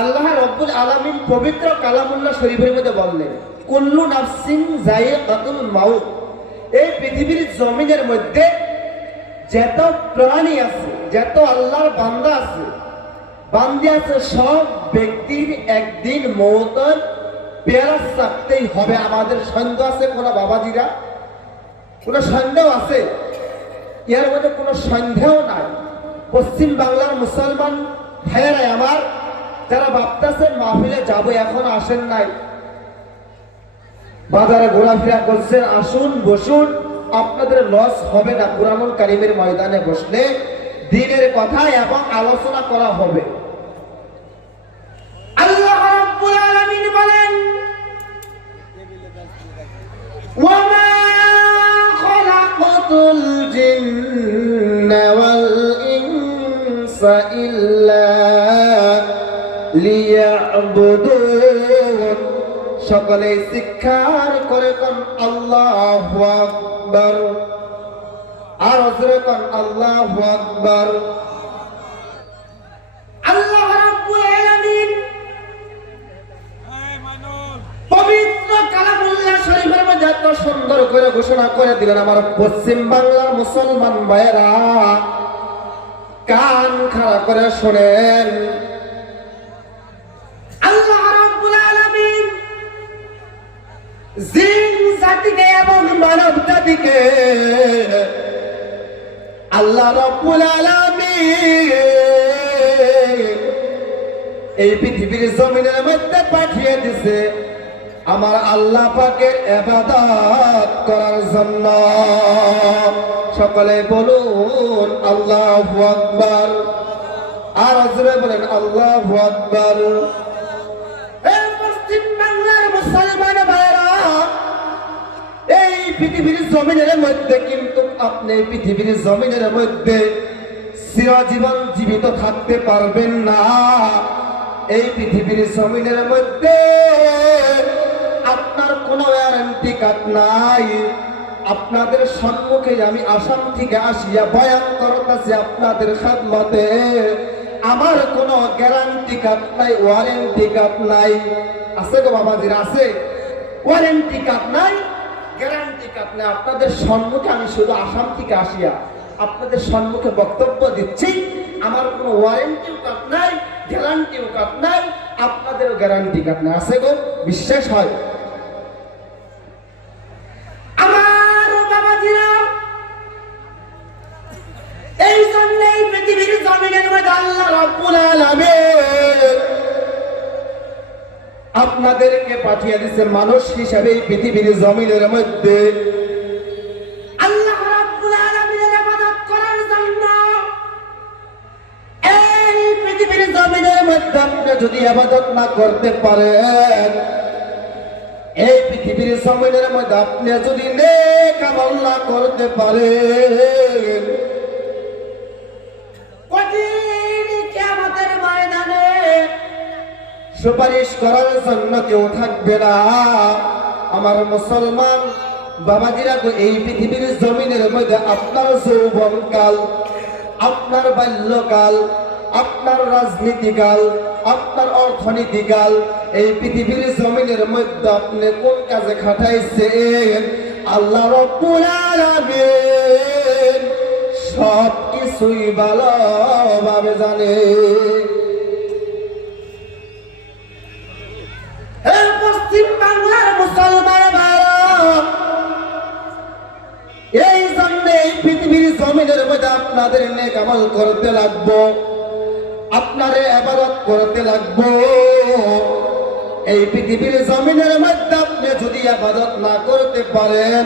আল্লাহ রাব্বুল আলামিন পবিত্র কালামুল্লাহ শরীফের মধ্যে বললেন, কুল্লু নাফসিন যায়িকাতুল মাউত। এই পৃথিবীর জমিনের মধ্যে যত প্রাণী আছে, যত আল্লাহর বান্দা আছে, বান্দি আছে, সব ব্যক্তির একদিন মওতের পেয়ারা চাকতেই হবে। আমাদের সন্দেহ আছে কোন বাবাজিরা? কোন সন্দেহ আছে? এর মধ্যে কোনো সন্দেহ নাই। পশ্চিম বাংলার মুসলমান ভাইয়েরাই আমার, যারা ভাবতেছেন মাহফিলে যাবো, এখন আসেন নাই, বাজারে ঘোরাফেরা করছেন, আসুন বসুন, আপনাদের লস হবে না। কুরআনুল কারীমের ময়দানে বসলে দ্বীনের কথা এবং আলোচনা করা হবে। আল্লাহ রাব্বুল আলামিন বলেন, ওয়ামা খালাকাতুল জিন্না ওয়াল ইনসা ইল্লা লিয়াবুদুন। সকলে শিক্ষার করে কোন আল্লাহু আকবার, আর জোরে কোন আল্লাহু আকবার। আল্লাহ রাব্বুল আলামিন পবিত্র কালামুল্লাহ শরীফের মধ্যে এত সুন্দর করে ঘোষণা করে দিলেন। আমার পশ্চিম বাংলার মুসলমান ভাইয়েরা কান খাড়া করে শোনেন। আল্লাহ রাব্বুল আলামিন জিন জাতিকে এবং মানব জাতিকে আল্লাহ রাব্বুল আলামিন এই পৃথিবীর জমিনের মধ্যে পাঠিয়ে দিছে আমার আল্লাহ পাকের ইবাদত করার জন্য। সকলে বলুন আল্লাহু আকবার, আর জোরে বলেন আল্লাহু আকবার। এই পশ্চিম বাংলার মুসলমান ভাইরা, এই পৃথিবীর জমিনের মধ্যে কিন্তু আপনি পৃথিবীর জমিনের মধ্যে চিরজীবন জীবিত থাকতে পারবেন না। এই পৃথিবীর জমিনের মধ্যে আপনার কোনো গ্যারান্টি কার্ড নাই। আপনাদের সম্মুখে আমি আসাম থেকে আসিয়া বয়ান করতেছি আপনাদের খেদমতে, আমার কোনো গ্যারান্টি কার্ড নাই, ওয়ারেন্টি কার্ড নাই। আছে গো বাবাজিরা, আছে? ওয়ারেন্টি কার্ড নাই, গ্যারান্টি কার্ড নাই। আপনাদের সম্মুখে আমি শুধু আসাম থেকে আসিয়া আপনাদের সম্মুখে বক্তব্য দিচ্ছি, আমার কোনো ওয়ারেন্টিও কার্ড নাই, গ্যারান্টিও কার্ড নাই, আপনাদেরও গ্যারান্টি কার্ড নাই। আছে গো? বিশ্বাস হয়? আমার বাবাজিরা, এই জন্যই পৃথিবীর জমিনের মধ্যে আল্লাহ রাব্বুল আলামিন আপনাদেরকে পাঠিয়ে দিয়েছে মানুষ হিসাবে এই পৃথিবীর জমিনের মধ্যে আল্লাহ রাব্বুল আলামিনের ইবাদত করার জন্য। এই পৃথিবীর জমিনের মধ্যে আপনি যদি ইবাদত না করতে পারেন, এই পৃথিবীর জমিনের মধ্যে আপনি যদি নেক আমল না করতে পারেন, কঠিন কিয়ামতের ময়দানে সুপারিশ করার জন্য কেউ থাকবে না। আমার মুসলমান বাবাজিরা, এই পৃথিবীর জমিনের মধ্যে আপনার যৌবনকাল, আপনার বাল্যকাল, আপনার রাজনীতিকাল, আপনার অর্থনীতিকাল, এই পৃথিবীর জমিনের মধ্যে আপনি কোন কাজে খাটাইছেন আল্লাহ রাব্বুল আলামিন সব কিছুই ভালোভাবে জানে। পশ্চিম বাংলার মুসলমান ভাইরা, এই জন্য এই পৃথিবীর জমিনের মধ্যে আপনাদের নেক আমল করতে লাগবো, আপনারে ইবাদত করতে লাগবো। এই পৃথিবীর জমিনের মধ্যে আপনি যদি ইবাদত না করতে পারেন,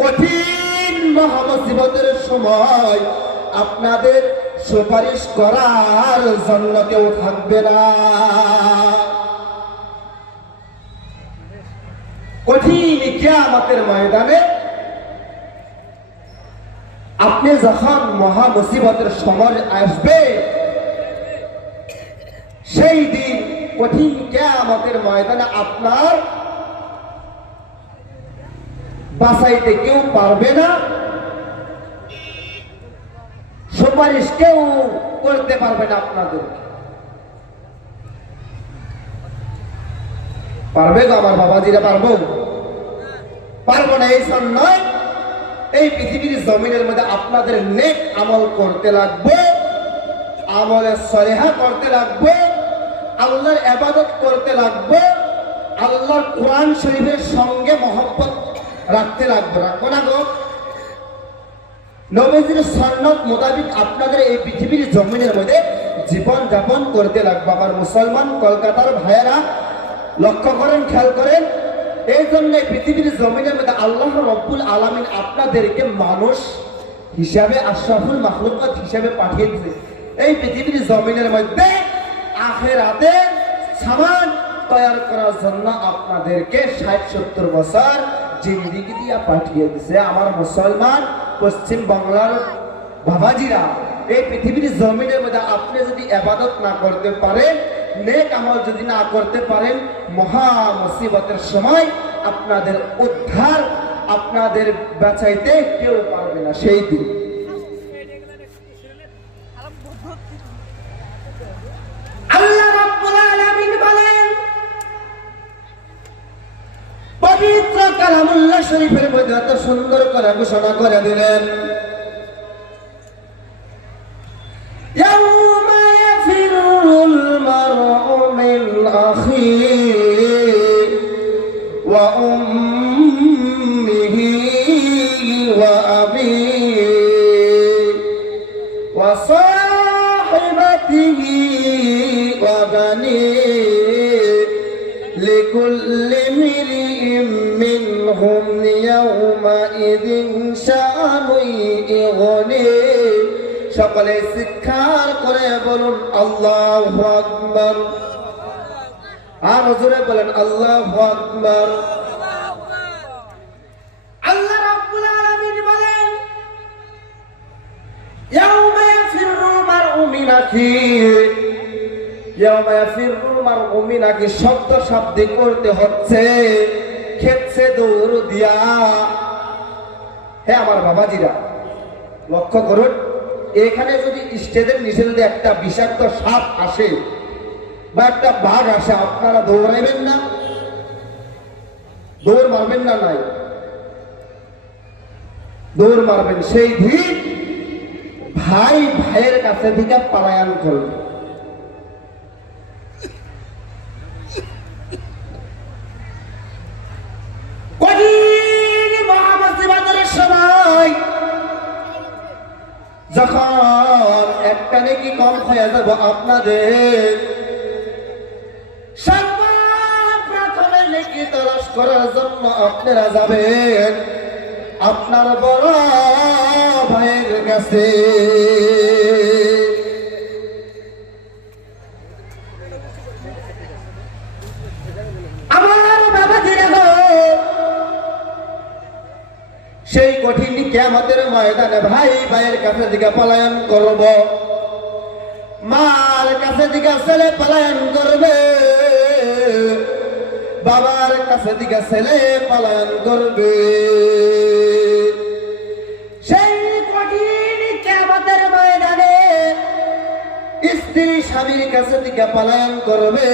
কঠিন মহামুসিবতের সময় আপনাদের সুপারিশ করার জন্য কেউ থাকবে না। কঠিন কিয়ামতের ময়দানে আপনি যখন মহামুসিবতের সময় আসবে, সেই দিন কঠিন কিয়ামতের ময়দানে আপনার বাঁচাইতে কেউ পারবে না, সুপারিশ কেউ করতে পারবে না আপনাদের। পারবে গো আমার বাবাজিরা, পারবো? পারবো না। এই নয়, এই পৃথিবীর জমিনের মধ্যে আপনাদের নেক আমল করতে লাগবে, আমলে সলেহা করতে লাগবে, আল্লাহর ইবাদত করতে লাগবে, আল্লাহর কোরআন শরীফের সঙ্গে মহব্বত রাখতে লাগবে। রাখবো না গো? নবীজির সুন্নাত মোতাবেক আপনাদের এই পৃথিবীর জমিনের মধ্যে জীবন যাপন করতে লাগবে। আমার মুসলমান কলকাতার ভাইয়েরা লক্ষ্য করেন, খেয়াল করেন। এই জন্য পৃথিবীর জমিনের মধ্যে আল্লাহ রব্বুল আলামিন আপনাদেরকে মানুষ হিসাবে, আশরাফুল মাখলুকাত হিসাবে পাঠিয়ে দিয়েছে। এই পৃথিবীর জমিনের মধ্যে আখিরাতে সামান তৈরি করার জন্য আপনাদেরকে 60-70 বছর জিন্দেগি দিয়ে পাঠিয়ে দিয়েছে। আমার মুসলমান পশ্চিম বাংলার বাবাজিরা, এই পৃথিবীর জমিনের মধ্যে আপনি যদি ইবাদত না করতে পারেন, নেক আমল যদি না করতে পারেন, মহা মুসিবতের সময় আপনাদের উদ্ধার, আপনাদের বাঁচাইতে কেউ পারবে না সেই দিন। আল্লাহ রাব্বুল আলামিন বলেন পবিত্র কালামুল্লাহ শরীফের মধ্যে এত সুন্দর করে ঘোষণা করে দিলেন, ইয়াউমা ইয়াফিরুল মারউ মিন আখিহি ওয়া উম্মিহি ওয়া আবিহি ওয়া সাহিবাতিহি ওয়া বানিহি লিকুল্লি ইমরিইম মিনহুম ইয়াউমাইযিন শাআনুন ইগনিহি। সকলে শিক্ষার করে বলুন আল্লাহু আকবার। আর জোরে বলেন আল্লাহু আকবার। আল্লাহ রাব্বুল আলামিন বলেন ইয়াউমা ইয়াফিরুল মারউ মিন আখিহি। ইয়াউমা ইয়াফিরুল মারউ মিন আখিহি শব্দ শাব্দিক করতে হচ্ছে খেচ্ছে দৌড় দিয়া। হে আমার বাবাজিরা, লক্ষ্য করুন, এখানে যদি স্টেজের নিচে যদি একটা বিষাক্ত সাপ আসে বা একটা বাঘ আসে, আপনারা দৌড়াইবেন না? দৌড় মারবেন না? নাই, দৌড় মারবেন। সেই দিন ভাই ভাইয়ের কাছে থেকে পলায়ন করবে। কঠিন মহামুসিবতের সময় যখন একটা নেকি কম হয়ে যাব, আপনাদের সর্বপ্রথমে নেকি তলাশ করার জন্য আপনারা যাবেন আপনার বড় ভাইয়ের কাছে। আমার বাবাজিরা গো, সেই কঠিন কিয়ামতের ময়দানে ভাই ভাইয়ের কাছে দিকে পলায়ন করব, মার কাছে দিকে ছেলে পলায়ন করবে, বাবার কাছে দিকে ছেলে পলায়ন করবে। সেই কঠিন কিয়ামতের ময়দানে স্ত্রী স্বামীর কাছে দিকে পলায়ন করবে,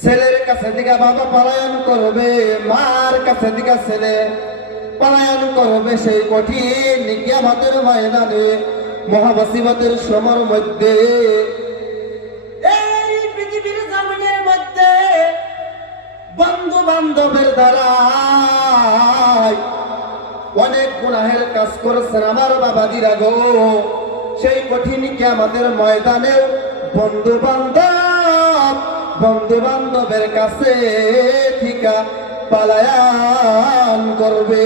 ছেলের কাছে দিকে বাবা পলায়ন করবে, মার কাছে দিকে ছেলে পলায়ন করবে। সেই কঠিন কিয়ামতের ময়দানে মহামুসিবতের সময়ের মধ্যে এই পৃথিবীর জমিনের মধ্যে বন্ধু বান্ধবের দ্বারা অনেক গুনাহের কাজ করেছেন আমার বাবাজিরা গো। সেই কঠিন কিয়ামতের ময়দানে বন্ধু বান্ধবের কাছে ঠিকা পলায়ন করবে।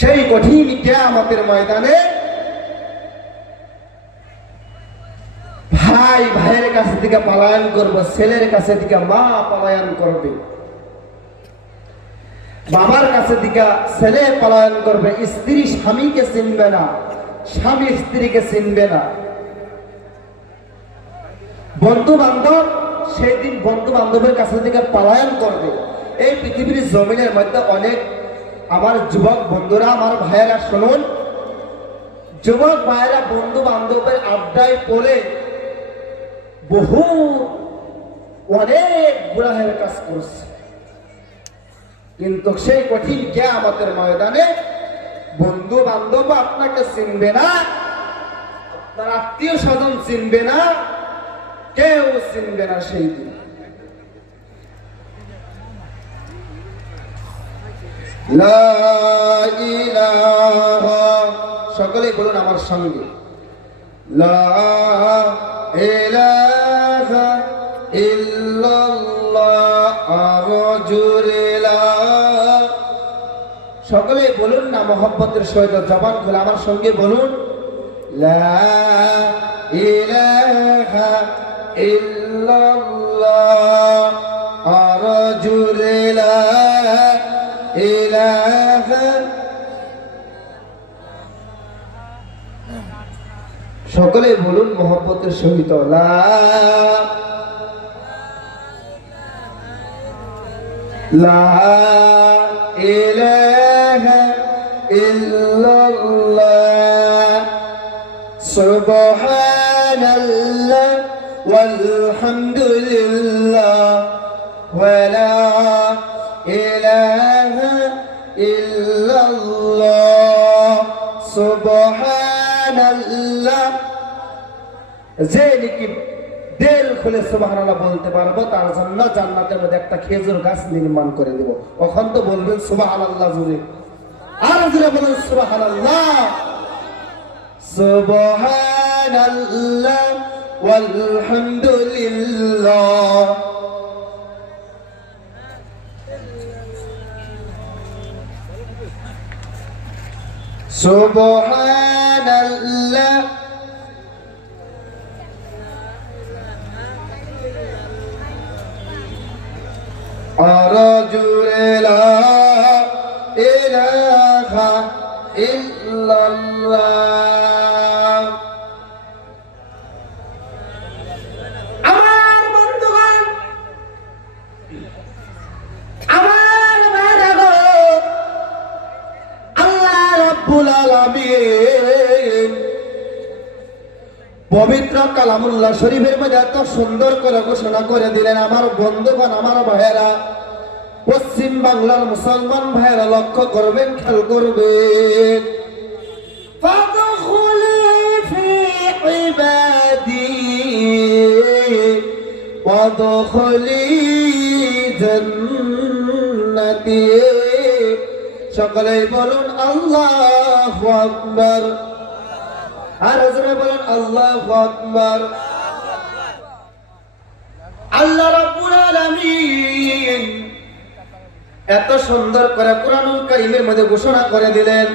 সেই কঠিন কিয়ামতের ময়দানে ভাই ভাইয়ের কাছে থেকে পলায়ন করবে, ছেলের কাছে থেকে মা পলায়ন করবে, বাবার কাছে দিকে ছেলে পলায়ন করবে, স্ত্রী স্বামীকে চিনবে না, স্বামী স্ত্রীকে চিনবে না, বন্ধু বান্ধব সেই দিন বন্ধু বান্ধবের কাছে থেকে পলায়ন করবে। এই পৃথিবীর জমিনের মধ্যে অনেক আমার যুবক বন্ধুরা, আমার ভাইয়েরা শুনুন, যুবক ভাইরা বন্ধু বান্ধবের আড্ডায় পড়ে বহু অনেক গুনাহের কাজ করছে, কিন্তু সেই কঠিন কিয়ামতের ময়দানে বন্ধু বান্ধব আপনাকে চিনবে না, আপনার আত্মীয় স্বজন চিনবে না, কেউ চিনবে না সেই দিন। লা ইলাহা, সকলেই বলুন আমার সঙ্গে, লা ইলাহা ইল্লাল্লাহ। আরো জোরে লা, সকলেই বলুন না মহব্বতের সহিত জবান খুলে আমার সঙ্গে বলুন, লা ইলাহা ইল্লাল্লাহ। আরো জোরে লা ইলাহা। সকলে বলুন মহব্বতের সহিত, লা ইলাহা ইল্লাল্লাহ। সুবহানাল্লাহ ওয়ালহামদুলিল্লাহ ওয়া লা ইলাহা ইল্লাল্লাহ। সুবহানাল্লাহ। যে নাকি দিল খুলে সুবহানাল্লাহ বলতে পারবো তার জন্য জান্নাতের মধ্যে একটা খেজুর গাছ নির্মাণ করে দেব। তখন তো বলবেন সুবহানাল্লাহ জোরে, আর জোরে বলেন সুবহানাল্লাহ। সুবহানাল্লাহ ওয়ালহামদুলিল্লাহ। সুবহানাল্লাহ। আরো জোরে লা ইলাহা ইল্লাল্লাহ। আমার বন্ধুগণ, আমার ভাইরা গো, আল্লাহ রাব্বুল আলামিন পবিত্র কালামুল্লাহ শরীফের মধ্যে এত সুন্দর করে ঘোষণা করে দিলেন। আমার বন্ধুগণ, আমার ভাইয়েরা, পশ্চিম বাংলার মুসলমান ভাইয়েরা লক্ষ্য করবেন, খেয়াল করবেন। ফাদখুলি ফি ইবাদি ওয়াদখুলি জান্নাতি। সকলেই বলুন আল্লাহু আকবার, আর জোরে বলুন আল্লাহু আকবার। আল্লাহ রাব্বুল আলামিন এত সুন্দর করে কোরআনুল কারীমের মধ্যে ঘোষণা করে দিলেন,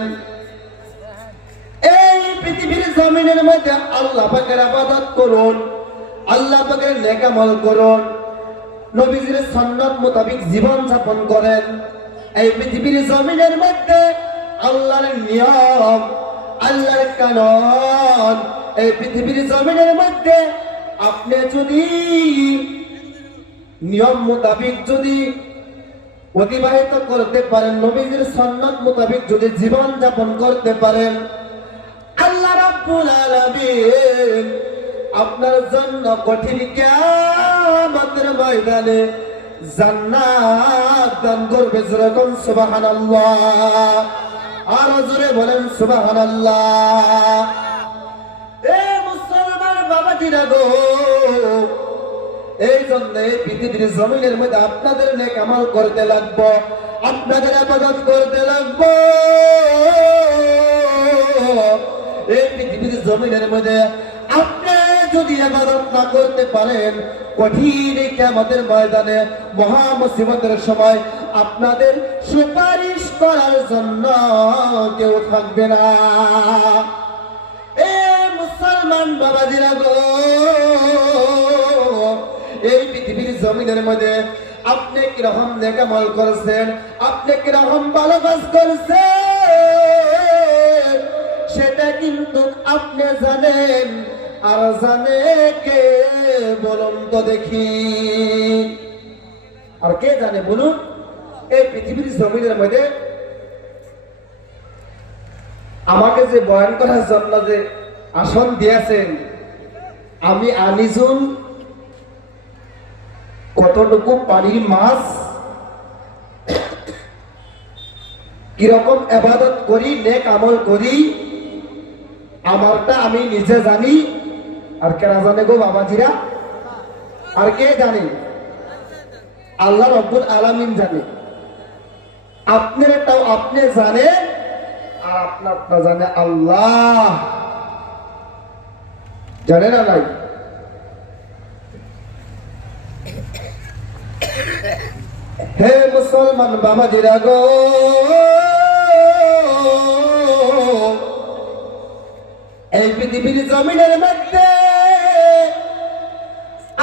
এই পৃথিবীর জমিনের মধ্যে আল্লাহ পাকের ইবাদত করুন, আল্লাহ পাকের নেক আমল করুন, নবীজির সুন্নাত মোতাবেক জীবন যাপন করেন। এই পৃথিবীর জমিনের মধ্যে আল্লাহর নিয়ম, আল্লাহর কানুন, এই পৃথিবীর জমিনের মধ্যে আপনি যদি নিয়ম মোতাবেক যদি অতিবাহিত করতে পারেন, নবীজির সুন্নাত মোতাবেক যদি জীবন যাপন করতে পারেন, আল্লাহ রাব্বুল আলামিন আপনার জন্য কঠিন কিয়ামতের ময়দানে জান্নাত দান করবে। যেরকম সুবহানাল্লাহ, আর জোরে বলেন সুবহানাল্লাহ। এ মুসলমান বাবাজিরা গো, এই জন্য পৃথিবীর জমিনের মধ্যে আপনাদের নেক আমল করতে লাগবো, আপনাদের ইবাদত করতে লাগবো। এই পৃথিবীর জমিনের মধ্যে আপনি যদি ইবাদত না করতে পারেন, কঠিন কিয়ামতের ময়দানে মহা মুসিবতের সময় আপনাদের সুপারিশ করার জন্য কেউ থাকবে না। এ মুসলমান বাবাজিরা গো, এই পৃথিবীর জমিনের মধ্যে আপনি কিরকম নেক আমল করেছেন, আপনি কিরকম ভালো কাজ করেছেন, সেটা কিন্তু আপনি জানেন, আর জানে কে বলুন তো দেখি? আর কে জানে বলুন? এই পৃথিবীর জমিনের মধ্যে আমাকে যে বয়ান করার জন্য যে আসন দিয়েছেন, আমি আনিজুন কতটুকু পানির মাছ, কিরকম ইবাদত করি, নেক আমল করি, আমারটা আমি নিজে জানি। আর কেনা জানে গো বাবাজিরা? আর কে জানে? আল্লাহ রব্বুল আলামিন জানে। আপনারটাও আপনি জানেন, আর আপনারটা জানে আল্লাহ। জানে না নাই? হে মুসলমান বাবাজিরা গো, এই পৃথিবীর জমিনের মধ্যে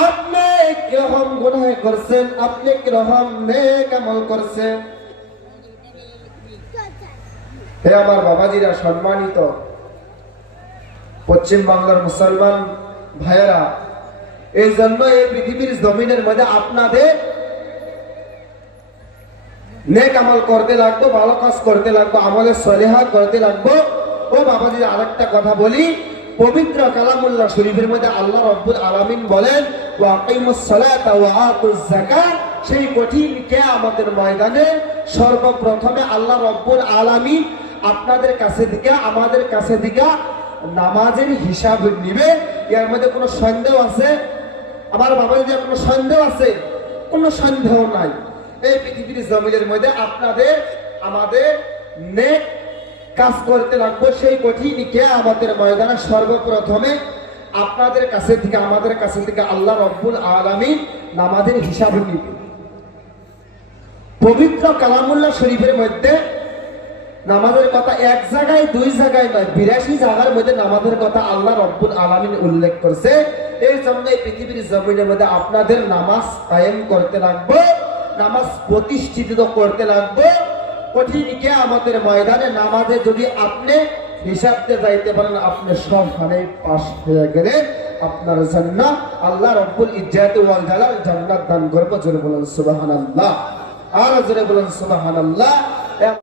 আপনি কিরকম গুনাহ করছেন, আপনি কিরকম নেক আমল করছেন, হে আমার বাবাজিরা, সম্মানিত পশ্চিম বাংলার মুসলমান ভাইয়েরা, এই জন্য এই পৃথিবীর জমিনের মধ্যে আপনাদের নেক আমল করতে লাগবো, ভালো কাজ করতে লাগবো, আমলে সলেহা করতে লাগবো। ও বাবাজি, আরেকটা কথা বলি, পবিত্র কালামুল্লাহ শরীফের মধ্যে আল্লাহ রাব্বুল আলামিন বলেন ওয়া আকিমুস সালাতা ওয়া আতুজ যাকাত। সেই কঠিন কিয়ামতের ময়দানে সর্বপ্রথমে আল্লাহ রাব্বুল আলামিন আপনাদের কাছে দিকে, আমাদের কাছে দিকে নামাজের হিসাব নিবে। এর মধ্যে কোনো সন্দেহ আছে? আমার বাবাজি, কোনো সন্দেহ আছে? কোনো সন্দেহ নাই। এই পৃথিবীর জমিনের মধ্যে আপনাদের আমাদের নেক কাজ করতে লাগবে। সেই কঠিন কিয়ামতের ময়দানে সর্বপ্রথমে আপনাদের কাছে থেকে, আমাদের কাছে থেকে আল্লাহ রাব্বুল আলামিন নামাজের হিসাব নিবে। পবিত্র কালামুল্লাহ শরীফের মধ্যে নামাজের কথা এক জায়গায়, দুই জায়গায় নয়, 82 জায়গার মধ্যে নামাজের কথা আল্লাহ রাব্বুল আলামিন উল্লেখ করছে। এই জন্য এই পৃথিবীর জমিনের মধ্যে আপনাদের নামাজ কায়েম করতে লাগবে, নামাজ প্রতিষ্ঠিত করতে লাগবে। কঠিন কিয়ামতের ময়দানে নামাজে যদি আপনি হিসাবতে যাইতে পারেন, আপনি সবখানে পাস হয়ে গেলেন, আপনার জান্নাত আল্লাহ রাব্বুল ইজ্জত ওয়াল জালাল জান্নাত দান করবে। জোরে বলুন সুবহানাল্লাহ, আর জোরে বলুন সুবহানাল্লাহ।